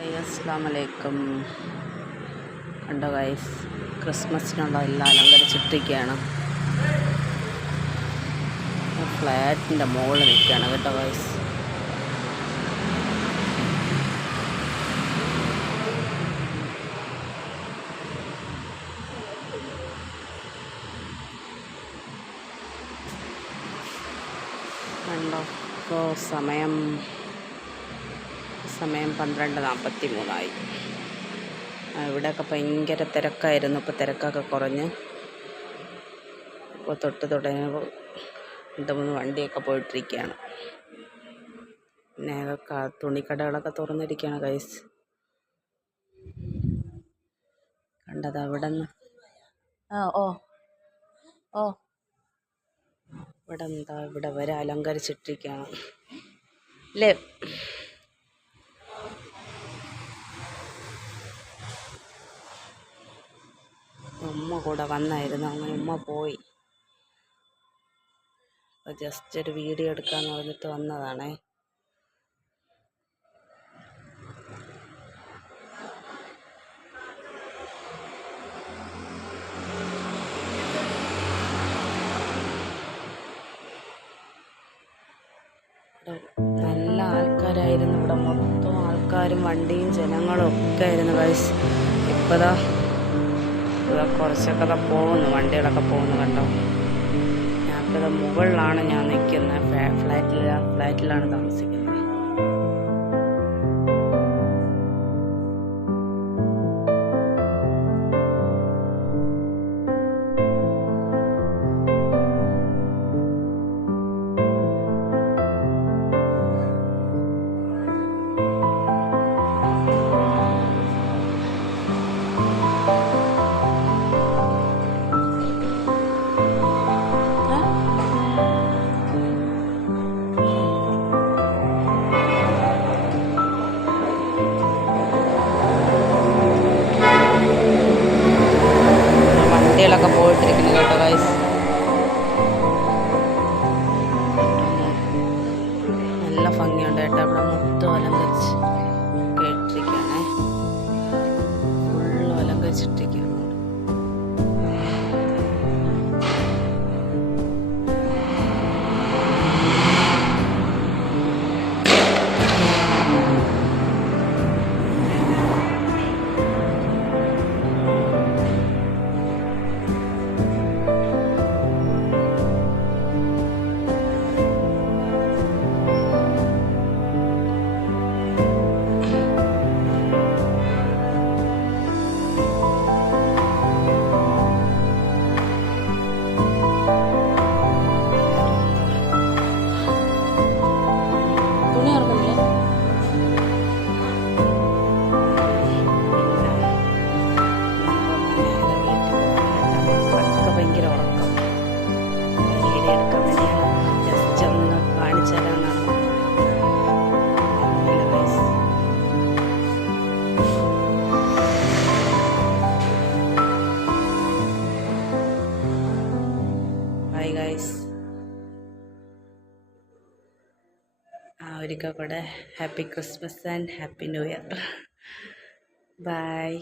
അസ്സലാമലൈക്കും. കണ്ടോ ഗൈസ്, ക്രിസ്മസിനുള്ള എല്ലാം അലങ്കരിച്ചിട്ടിരിക്കുകയാണ്. ഫ്ലാറ്റിൻ്റെ മുകളിൽ നിൽക്കുകയാണ് കേട്ടോ ഗൈസ്. കണ്ടോ, ഇപ്പോൾ സമയം 12:43. ഇവിടെയൊക്കെ ഭയങ്കര തിരക്കായിരുന്നു. ഇപ്പോൾ തിരക്കൊക്കെ കുറഞ്ഞ് ഇപ്പോൾ തുടങ്ങിയപ്പോൾ 2-3 വണ്ടിയൊക്കെ പോയിട്ടിരിക്കുകയാണ്. പിന്നെ അതൊക്കെ തുണിക്കടകളൊക്കെ തുറന്നിരിക്കുകയാണ് ഗൈസ്. കണ്ടത് അവിടെ നിന്ന് ഇവിടെ വരെ അലങ്കരിച്ചിട്ടിരിക്കുകയാണ് അല്ലേ. ഉമ്മ കൂടെ വന്നായിരുന്നു, അങ്ങനെ ഉമ്മ പോയി. അപ്പോൾ ജസ്റ്റ് ഒരു വീഡിയോ എടുക്കാമെന്ന് പറഞ്ഞിട്ട് വന്നതാണേ. നല്ല ആൾക്കാരായിരുന്നു. ഇവിടെ മൊത്തം ആൾക്കാരും വണ്ടിയും ജനങ്ങളും ഒക്കെ ആയിരുന്നു ഗൈസ്. ഇപ്പോൾ കുറച്ചൊക്കെ പോകുന്നു, വണ്ടികളൊക്കെ പോകുന്നു കണ്ടോ. ഞാനിപ്പോൾ മുകളിലാണ് ഞാൻ നിൽക്കുന്നത്, ഫ്ലാറ്റിലാണ് താമസിക്കുന്നത്. വണ്ടികളൊക്കെ പോയിട്ടിരിക്കുന്നു കേട്ടോ ഗൈസ്. നല്ല ഭംഗിയുണ്ട് കേട്ടോ. ഇവിടെ മൊത്തം അലങ്കരിച്ച് കേട്ടിരിക്കുകയാണേ. ഫുള്ളും അലങ്കരിച്ചിട്ടിരിക്കുകയാണ്. ഭയങ്കര ഉറക്കം. വീഡിയോ എടുക്കാൻ വേണ്ടിയാണ് ജസ്റ്റ് ഒന്ന് കാണിച്ചു തരാമെന്നാണ്. By guys. ഒരിക്കൽ കൂടെ happy Christmas and happy new year. By.